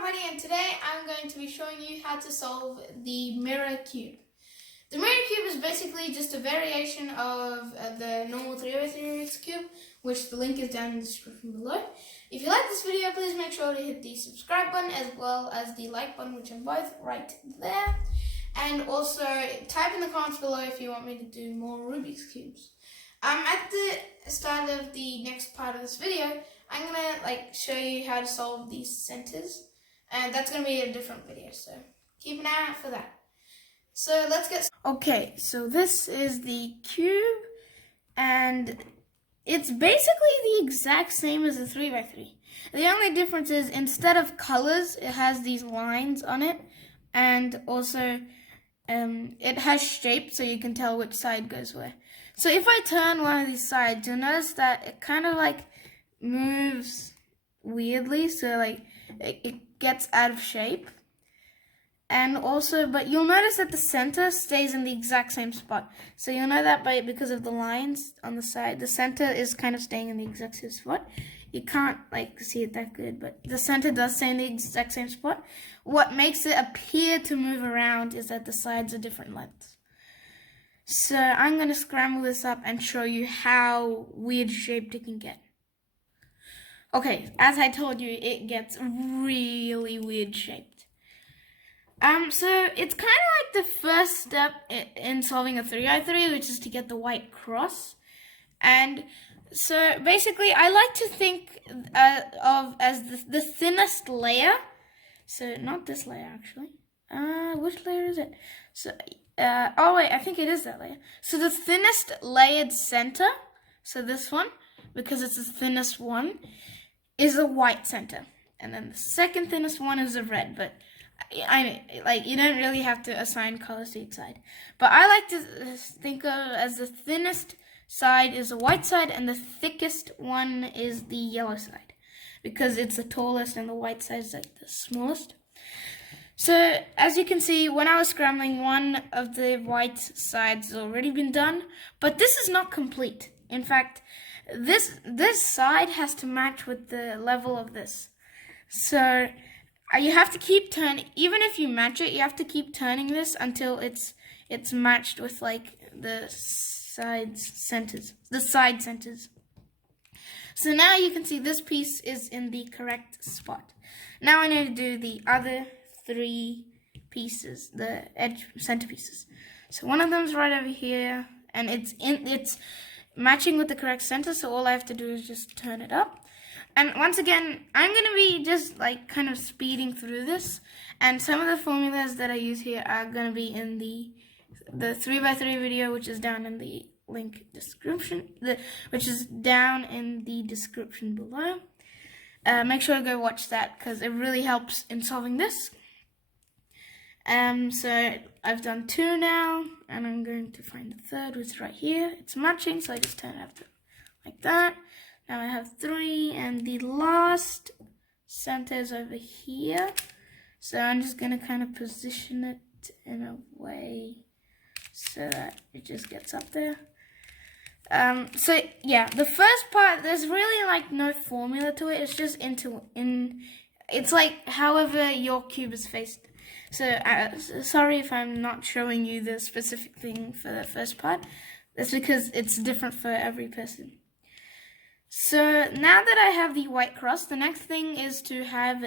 I'm Redi, and today I'm going to be showing you how to solve the mirror cube. The mirror cube is basically just a variation of the normal 3x3 Rubik's cube, which the link is down in the description below. If you like this video, please make sure to hit the subscribe button as well as the like button, which are both right there. And also type in the comments below if you want me to do more Rubik's cubes. At the start of the next part of this video, I'm gonna show you how to solve these centers, and that's gonna be a different video, so keep an eye out for that. So let's get started. Okay, so this is the cube, and it's basically the exact same as a 3x3. The only difference is instead of colors, it has these lines on it, and also it has shape so you can tell which side goes where. So if I turn one of these sides, you'll notice that it kind of moves weirdly, so it gets out of shape. And also, but you'll notice that the center stays in the exact same spot. So you'll know that because of the lines on the side. The center is kind of staying in the exact same spot. You can't see it that good, but the center does stay in the exact same spot. What makes it appear to move around is that the sides are different lengths. So I'm going to scramble this up and show you how weird shaped it can get. Okay, as I told you, it gets really weird shaped. So it's kind of like the first step in solving a 3x3, which is to get the white cross. And so basically, I like to think of as the thinnest layer. So not this layer, actually. Which layer is it? So, oh wait, I think it is that layer. So the thinnest layered center, so this one, because it's the thinnest one, is a white center. And then the second thinnest one is a red, but you don't really have to assign colors to each side. But I like to think of as the thinnest side is the white side, and the thickest one is the yellow side, because it's the tallest and the white side is the smallest. So as you can see, when I was scrambling, one of the white sides has already been done, but this is not complete. In fact, this side has to match with the level of this. So you have to keep turning, even if you match it, you have to keep turning this until it's matched with the side centers. So now you can see this piece is in the correct spot. Now I need to do the other three pieces, the edge center pieces. So one of them is right over here, and it's matching with the correct center, so all I have to do is just turn it up. And once again, I'm going to be just kind of speeding through this, and some of the formulas that I use here are going to be in the 3x3 video, which is down in the link description, which is down in the description below. Make sure to go watch that, because it really helps in solving this. So I've done two now, and I'm going to find the third, which is right here. It's matching, so I just turn it up like that. Now I have three, and the last center is over here. So I'm just going to kind of position it in a way so that it just gets up there. So yeah, the first part, there's really no formula to it. It's just it's however your cube is faced. So sorry if I'm not showing you the specific thing for the first part. That's because it's different for every person. So now that I have the white cross, the next thing is to have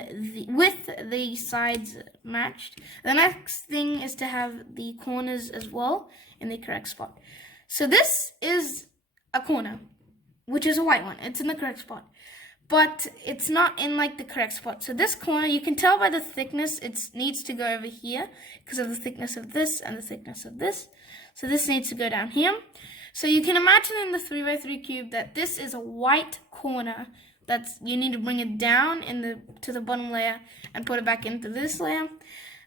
with the sides matched. The next thing is to have the corners as well in the correct spot. So this is a corner, which is a white one. It's in the correct spot, but it's not in the correct spot. So this corner, you can tell by the thickness, it needs to go over here because of the thickness of this and the thickness of this. So this needs to go down here. So you can imagine in the 3x3 cube that this is a white corner. You need to bring it down to the bottom layer and put it back into this layer.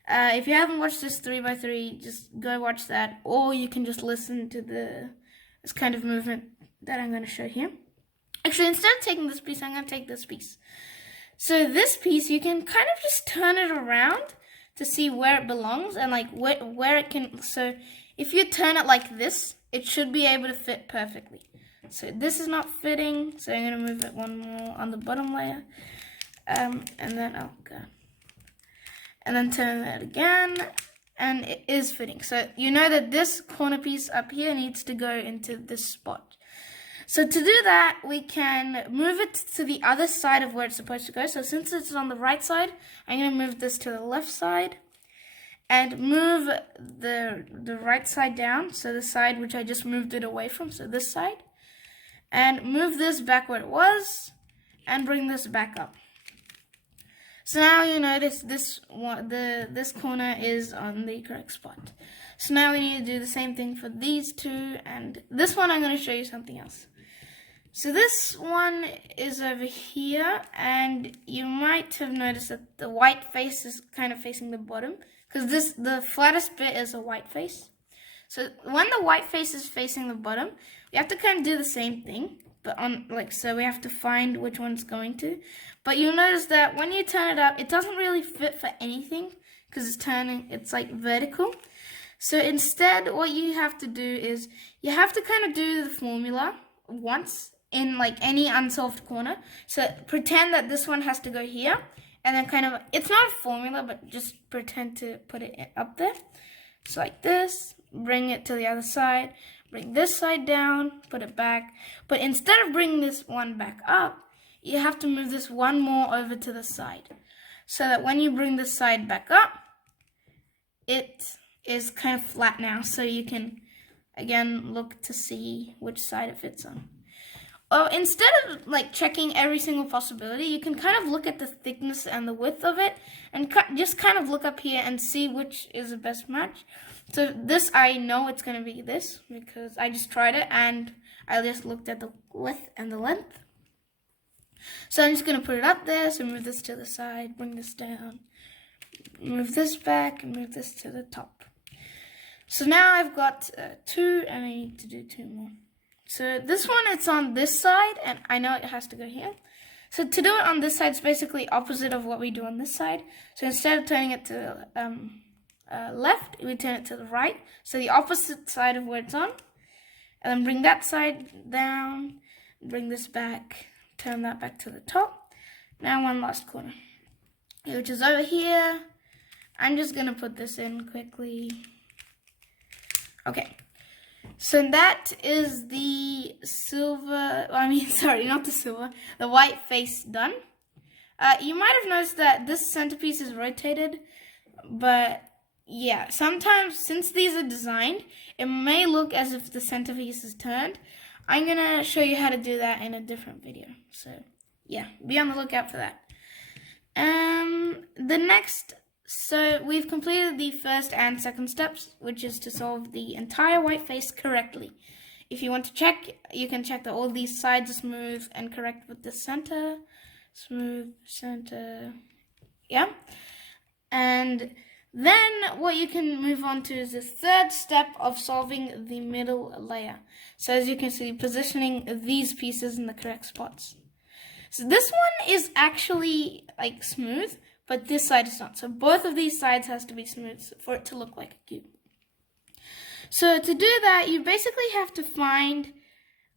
If you haven't watched this 3x3, just go watch that, or you can just listen to this kind of movement that I'm going to show here. Actually, instead of taking this piece, I'm going to take this piece. So this piece, you can kind of just turn it around to see where it belongs and where it can. So if you turn it like this, it should be able to fit perfectly. So this is not fitting, so I'm going to move it one more on the bottom layer. And then, oh god, and then turn it again, and it is fitting. So you know that this corner piece up here needs to go into this spot. So to do that, we can move it to the other side of where it's supposed to go. So since it's on the right side, I'm going to move this to the left side and move the right side down. So the side which I just moved it away from, so this side, and move this back where it was and bring this back up. So now you notice this corner is on the correct spot. So now we need to do the same thing for these two, and this one I'm going to show you something else. So this one is over here, and you might have noticed that the white face is kind of facing the bottom, because the flattest bit is a white face. So when the white face is facing the bottom, we have to kind of do the same thing, but so we have to find which one's going to. But you'll notice that when you turn it up, it doesn't really fit for anything because it's like vertical. So instead, what you have to do is you have to kind of do the formula once in like any unsolved corner. So pretend that this one has to go here, and then kind of, it's not a formula, but just pretend to put it up there. So like this, bring it to the other side, bring this side down, put it back. But instead of bringing this one back up, you have to move this one more over to the side. So that when you bring this side back up, it is kind of flat now. So you can, again, look to see which side it fits on. Or instead of like checking every single possibility, you can kind of look at the thickness and the width of it and just kind of look up here and see which is the best match. So this, I know it's going to be this because I just tried it and I just looked at the width and the length. So I'm just going to put it up there. So move this to the side, bring this down, move this back, and move this to the top. So now I've got 2, and I need to do 2 more. So this one, it's on this side, and I know it has to go here. So to do it on this side, it's basically opposite of what we do on this side. So instead of turning it to the left, we turn it to the right. So the opposite side of where it's on. And then bring that side down, bring this back, turn that back to the top. Now one last corner, which is over here. I'm just going to put this in quickly. Okay. So that is the the white face done. You might have noticed that this centerpiece is rotated, but yeah, sometimes since these are designed, it may look as if the centerpiece is turned. I'm gonna show you how to do that in a different video. So yeah, be on the lookout for that. So we've completed the first and second steps, which is to solve the entire white face correctly. If you want to check, you can check that all these sides are smooth and correct with the center. Smooth, center, yeah. And then what you can move on to is the third step of solving the middle layer. So as you can see, positioning these pieces in the correct spots. So this one is actually like smooth, but this side is not. So both of these sides has to be smooth for it to look like a cube. So to do that, you basically have to find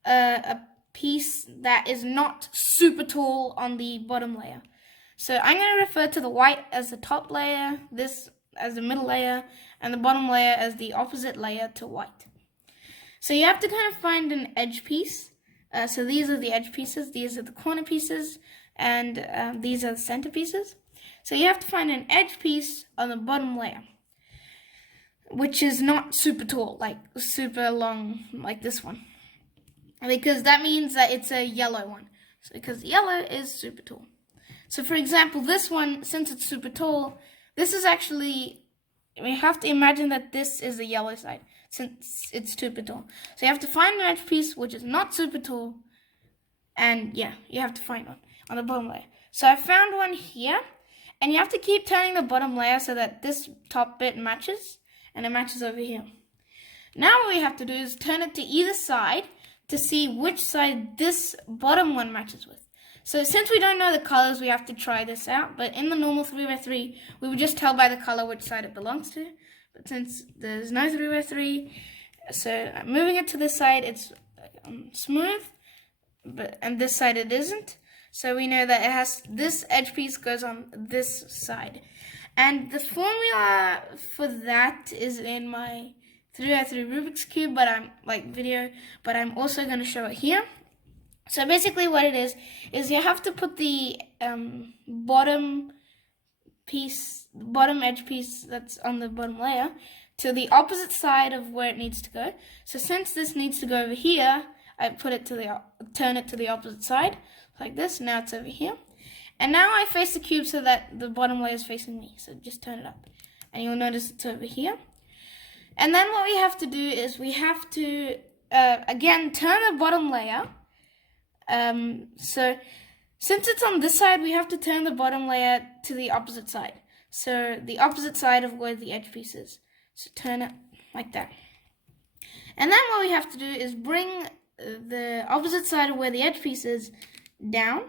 a piece that is not super tall on the bottom layer. So I'm going to refer to the white as the top layer, this as the middle layer, and the bottom layer as the opposite layer to white. So you have to kind of find an edge piece. So these are the edge pieces, these are the corner pieces, and these are the center pieces. So you have to find an edge piece on the bottom layer, which is not super tall, like super long, like this one. Because that means that it's a yellow one. So because yellow is super tall. So for example, this one, since it's super tall, this is actually, we have to imagine that this is the yellow side, since it's super tall. So you have to find an edge piece which is not super tall, and yeah, you have to find one on the bottom layer. So I found one here. And you have to keep turning the bottom layer so that this top bit matches, and it matches over here. Now what we have to do is turn it to either side to see which side this bottom one matches with. So since we don't know the colors, we have to try this out. But in the normal 3x3, we would just tell by the color which side it belongs to. But since there's no 3x3, so moving it to this side, it's smooth, and this side it isn't. So we know that it has, this edge piece goes on this side. And the formula for that is in my 3x3 Rubik's Cube, but I'm also going to show it here. So basically what it is you have to put the bottom edge piece that's on the bottom layer to the opposite side of where it needs to go. So since this needs to go over here, I turn it to the opposite side, like this. Now it's over here. And now I face the cube so that the bottom layer is facing me. So just turn it up. And you'll notice it's over here. And then what we have to do is we have to, again, turn the bottom layer. So since it's on this side, we have to turn the bottom layer to the opposite side. So the opposite side of where the edge piece is. So turn it like that. And then what we have to do is bring the opposite side of where the edge piece is down.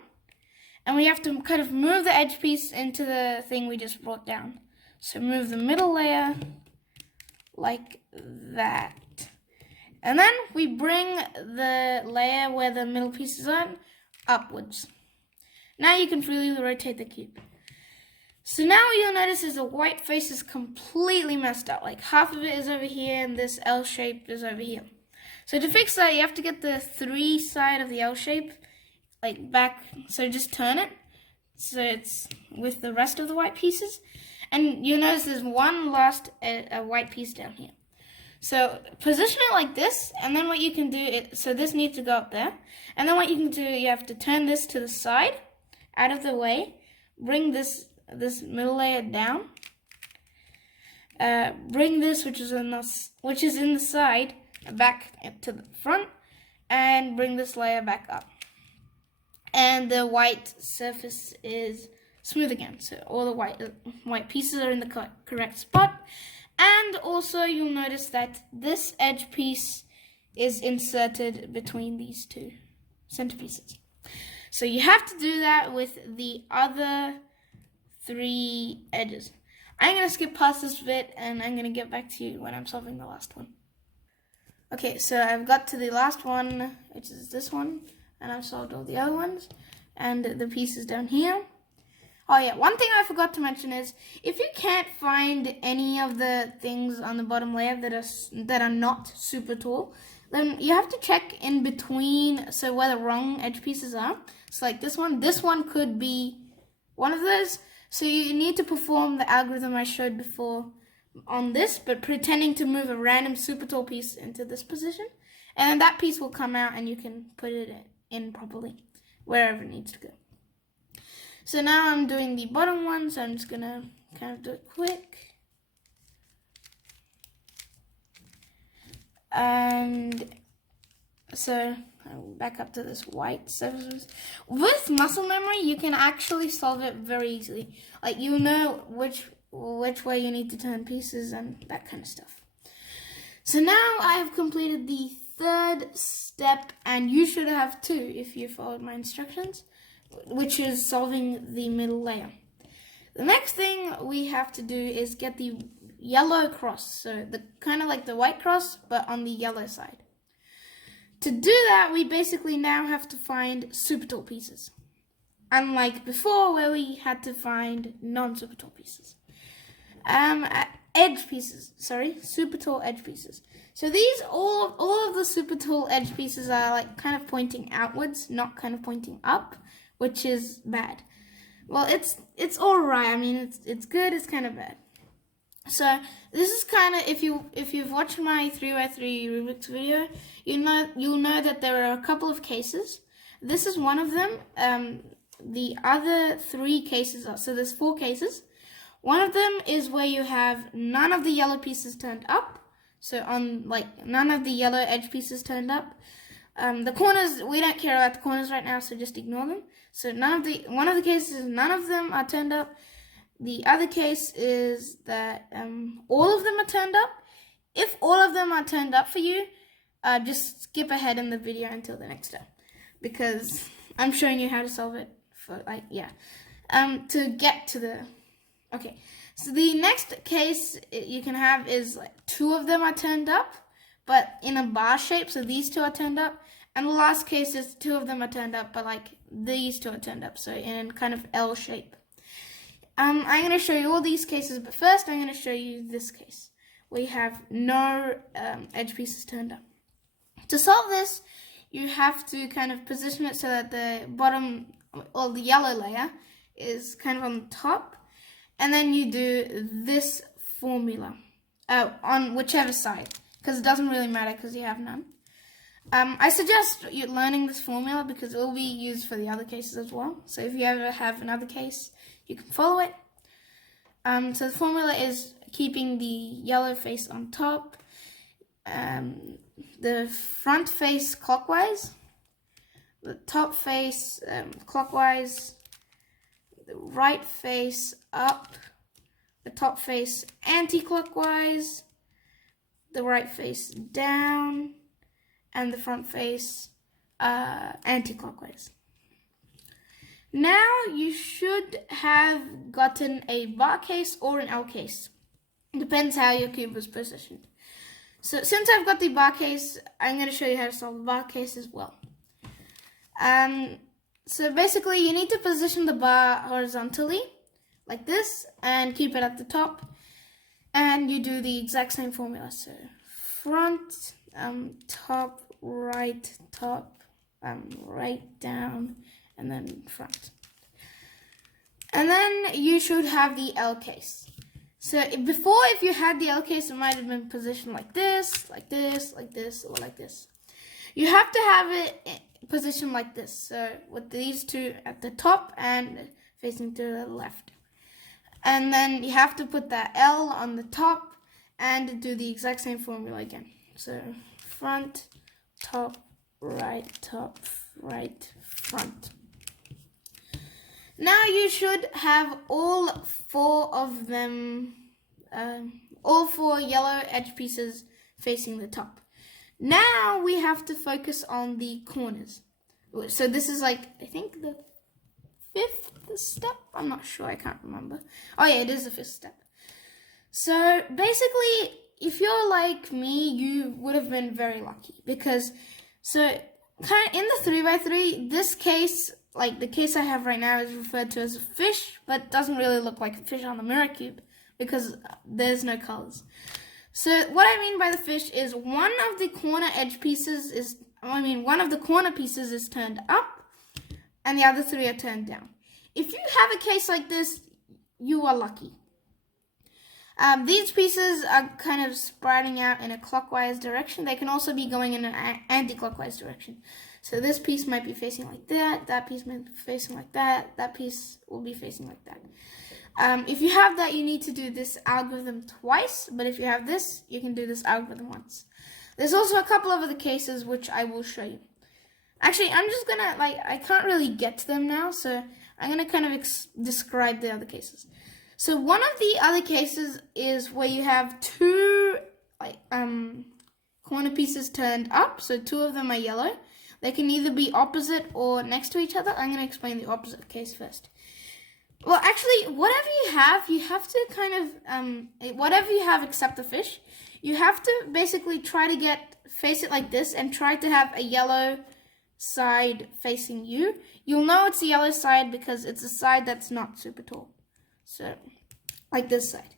And we have to kind of move the edge piece into the thing we just brought down. So move the middle layer like that. And then we bring the layer where the middle piece is on upwards. Now you can freely rotate the cube. So now you'll notice is the white face is completely messed up. Like half of it is over here and this L shape is over here. So to fix that, you have to get the 3 side of the L shape like back. So just turn it so it's with the rest of the white pieces. And you'll notice there's one last white piece down here. So position it like this, and then what you can do, so this needs to go up there. And then what you can do, you have to turn this to the side, out of the way, bring this middle layer down, bring this, which is in the side, back to the front, and bring this layer back up. And the white surface is smooth again, so all the white pieces are in the correct spot. And also you'll notice that this edge piece is inserted between these 2 center pieces. So you have to do that with the other 3 edges. I'm going to skip past this bit and I'm going to get back to you when I'm solving the last one. Okay, so I've got to the last one, which is this one, and I've solved all the other ones, and the pieces down here. Oh yeah, one thing I forgot to mention is, if you can't find any of the things on the bottom layer that are not super tall, then you have to check in between, so where the wrong edge pieces are. So like this one could be one of those. So you need to perform the algorithm I showed before on this, but pretending to move a random super tall piece into this position. And then that piece will come out and you can put it in properly, wherever it needs to go. So now I'm doing the bottom one, so I'm just going to kind of do it quick. And so I'll back up to this white surface. With muscle memory, you can actually solve it very easily. Like, you know which way you need to turn pieces and that kind of stuff. So now I have completed the 3rd step, and you should have too if you followed my instructions, which is solving the middle layer. The next thing we have to do is get the yellow cross, so the kind of like the white cross, but on the yellow side. To do that, we basically now have to find super tall pieces, unlike before where we had to find non-super tall pieces. Super tall edge pieces. So these, all of the super tall edge pieces are like kind of pointing outwards, not kind of pointing up, which is bad. Well, it's alright. I mean, it's good. It's kind of bad. So this is kind of, if you've watched my 3x3 Rubik's video, you'll know that there are a couple of cases. This is one of them. The other 3 cases are, so there's 4 cases. One of them is where you have none of the yellow pieces turned up. So on none of the yellow edge pieces turned up. The corners, we don't care about the corners right now, so just ignore them. So one of the cases, none of them are turned up. The other case is that all of them are turned up. If all of them are turned up for you, just skip ahead in the video until the next step, because I'm showing you how to solve it for to get to the, okay. So the next case you can have is 2 of them are turned up, but in a bar shape, so these 2 are turned up. And the last case is 2 of them are turned up, but these 2 are turned up, so in kind of L shape. I'm going to show you all these cases, but first I'm going to show you this case where you have no edge pieces turned up. To solve this, you have to kind of position it so that the bottom, or the yellow layer, is kind of on the top, and then you do this formula on whichever side, because it doesn't really matter because you have none. I suggest you learning this formula because it will be used for the other cases as well. So if you ever have another case, you can follow it. So the formula is keeping the yellow face on top, the front face clockwise, the top face clockwise, the right face up, the top face anti-clockwise, the right face down, and the front face anti-clockwise. Now you should have gotten a bar case or an L case. Depends how your cube was positioned. So since I've got the bar case, I'm going to show you how to solve the bar case as well. So basically you need to position the bar horizontally like this and keep it at the top, and you do the exact same formula. So front, top, right down, and then front. And then you should have the L case. So before, if you had the L case, it might have been positioned like this, like this, like this, or like this. You have to have it positioned like this. So with these two at the top and facing to the left. And then you have to put that L on the top and do the exact same formula again. So front, top, right, front. Now you should have all four of them, all four yellow edge pieces facing the top. Now we have to focus on the corners. So this is like, I think the fifth step. I'm not sure, I can't remember. Oh yeah, it is the fifth step. So basically, if you're like me, you would have been very lucky because, so kind of in the 3x3, this case, like the case I have right now, is referred to as a fish, but it doesn't really look like a fish on the mirror cube because there's no colors. So what I mean by the fish is one of the corner pieces is turned up and the other three are turned down. If you have a case like this, you are lucky. These pieces are kind of spreading out in a clockwise direction. They can also be going in an anti-clockwise direction. So this piece might be facing like that, that piece might be facing like that, that piece will be facing like that. If you have that, you need to do this algorithm twice, but if you have this, you can do this algorithm once. There's also a couple of other cases which I will show you. Actually, I'm just gonna, I can't really get to them now, so I'm gonna kind of describe the other cases. So one of the other cases is where you have two corner pieces turned up, so two of them are yellow. They can either be opposite or next to each other. I'm going to explain the opposite case first. Well, actually, whatever you have to kind of, whatever you have except the fish, you have to basically try to face it like this and try to have a yellow side facing you. You'll know it's the yellow side because it's a side that's not super tall. So, like this side.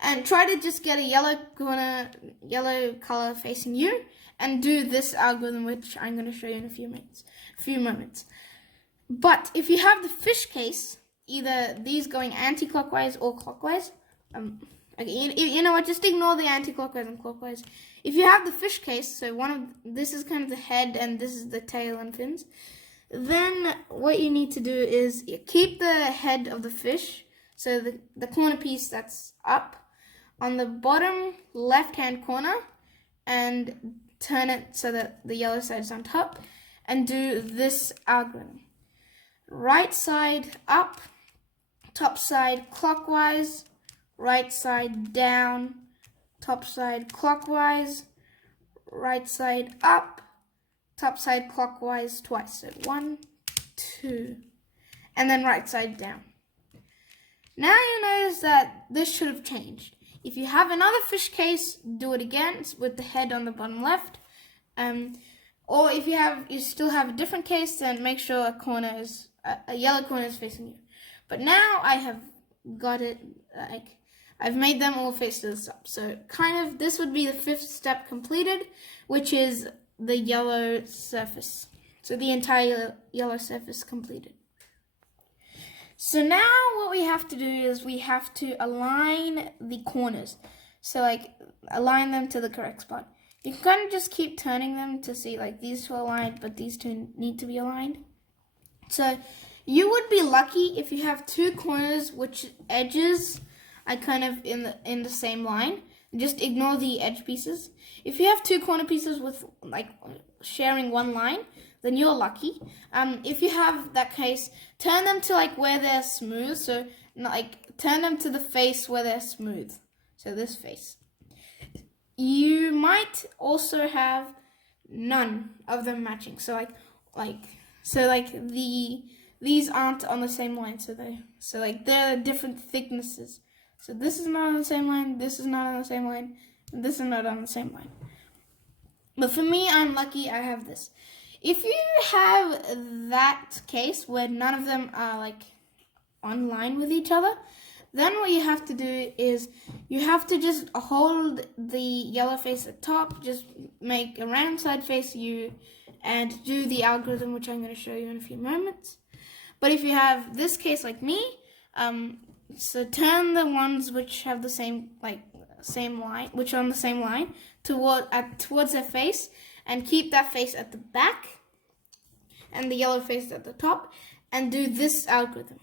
And try to just get a yellow color facing you and do this algorithm, which I'm going to show you in a few moments. But if you have the fish case, either these going anti-clockwise or clockwise, you know what, just ignore the anti-clockwise and clockwise. If you have the fish case, so this is kind of the head and this is the tail and fins, then what you need to do is you keep the head of the fish, so the corner piece that's up, on the bottom left-hand corner, and turn it so that the yellow side is on top, and do this algorithm. Right side up, top side clockwise, right side down, top side clockwise, right side up, top side clockwise twice. So 1, 2, and then right side down. Now you notice that this should have changed. If you have another fish case, do it again with the head on the bottom left. Or if you still have a different case, then make sure a yellow corner is facing you. But now I have got it, like, I've made them all face to the top. So kind of, this would be the 5th step completed, which is the yellow surface. So the entire yellow surface completed. So now what we have to do is we have to align the corners. So like, align them to the correct spot. You can kind of just keep turning them to see like these two are aligned, but these two need to be aligned. So you would be lucky if you have 2 corners which edges are kind of in the same line. Just ignore the edge pieces. If you have 2 corner pieces with like sharing one line, then you're lucky. If you have that case, turn them to like where they're smooth. So like turn them to the face where they're smooth. So this face. You might also have none of them matching. So these aren't on the same line. So they're different thicknesses. So this is not on the same line, this is not on the same line, and this is not on the same line. But for me, I'm lucky I have this. If you have that case where none of them are like on line with each other, then what you have to do is you have to just hold the yellow face at the top, just make a round side face U, and do the algorithm, which I'm going to show you in a few moments. But if you have this case like me, so turn the ones which have the same line, which are on the same line, towards their face, and keep that face at the back, and the yellow face at the top, and do this algorithm.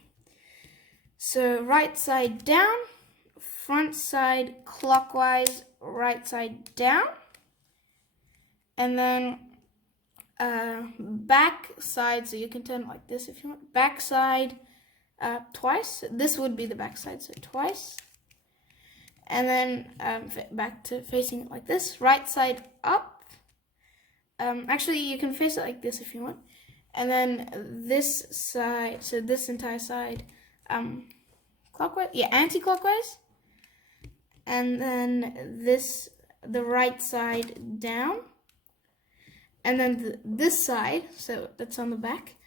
So right side down, front side clockwise, right side down, and then back side. So you can turn it like this if you want. Back side. Twice. This would be the back side, so twice. And then back to facing it like this. Right side up. Actually, you can face it like this if you want. And then this side, so this entire side, clockwise, yeah, anti-clockwise. And then the right side down. And then this side, so that's on the back,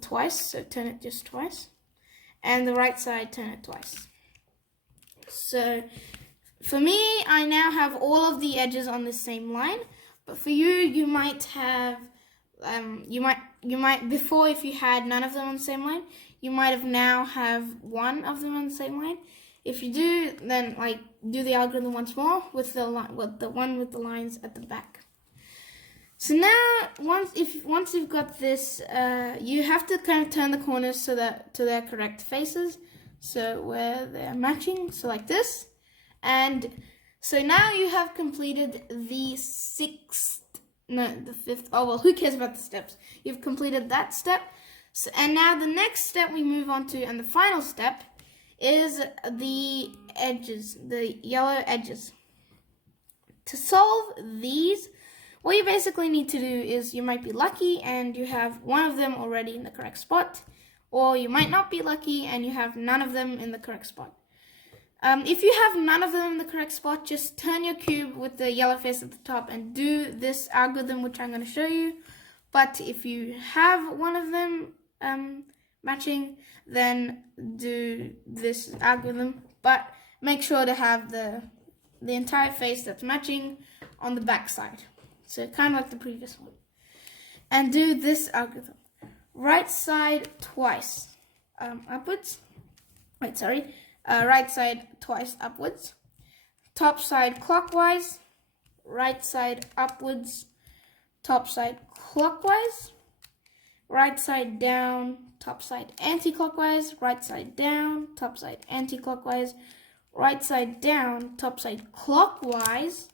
twice, so turn it just twice. And the right side, turn it twice. So for me, I now have all of the edges on the same line. But for you, you might have, you might before, if you had none of them on the same line, you might have now have one of them on the same line. If you do, then like do the algorithm once more with the one with the lines at the back. So now, once you've got this, you have to kind of turn the corners to their correct faces, so where they're matching, so like this. And so now you have completed the 5th. Oh well, who cares about the steps? You've completed that step. So, and now the next step we move on to, and the final step, is the edges, the yellow edges. To solve these, what you basically need to do is, you might be lucky and you have one of them already in the correct spot, or you might not be lucky and you have none of them in the correct spot. If you have none of them in the correct spot, just turn your cube with the yellow face at the top and do this algorithm, which I'm going to show you. But if you have one of them matching, then do this algorithm. But make sure to have the entire face that's matching on the back side. So kind of like the previous one. And do this algorithm. Right side twice upwards. Right side twice upwards. Top side clockwise. Right side upwards. Top side clockwise. Right side down. Top side anti-clockwise. Right side down. Top side anti-clockwise. Right side down. Top side clockwise.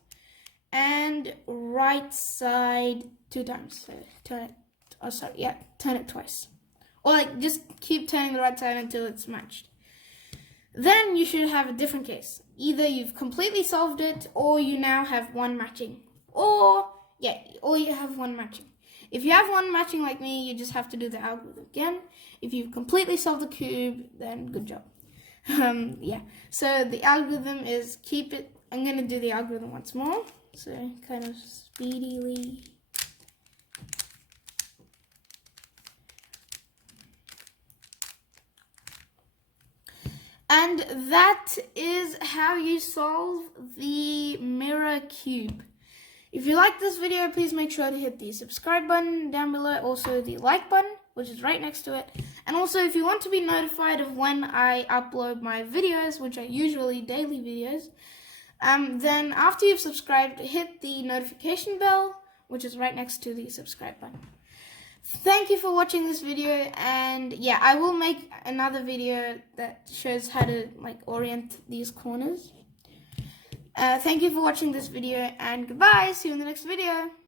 And right side 2 times. So turn it. Turn it twice. Or like just keep turning the right side until it's matched. Then you should have a different case. Either you've completely solved it, or you now have one matching. Or you have one matching. If you have one matching like me, you just have to do the algorithm again. If you've completely solved the cube, then good job. So the algorithm is keep it. I'm going to do the algorithm once more. So kind of speedily. And that is how you solve the mirror cube. If you like this video, please make sure to hit the subscribe button down below, also the like button, which is right next to it. And also, if you want to be notified of when I upload my videos, which are usually daily videos, then after you've subscribed, hit the notification bell, which is right next to the subscribe button. Thank you for watching this video, and yeah, I will make another video that shows how to orient these corners. Thank you for watching this video, and goodbye. See you in the next video.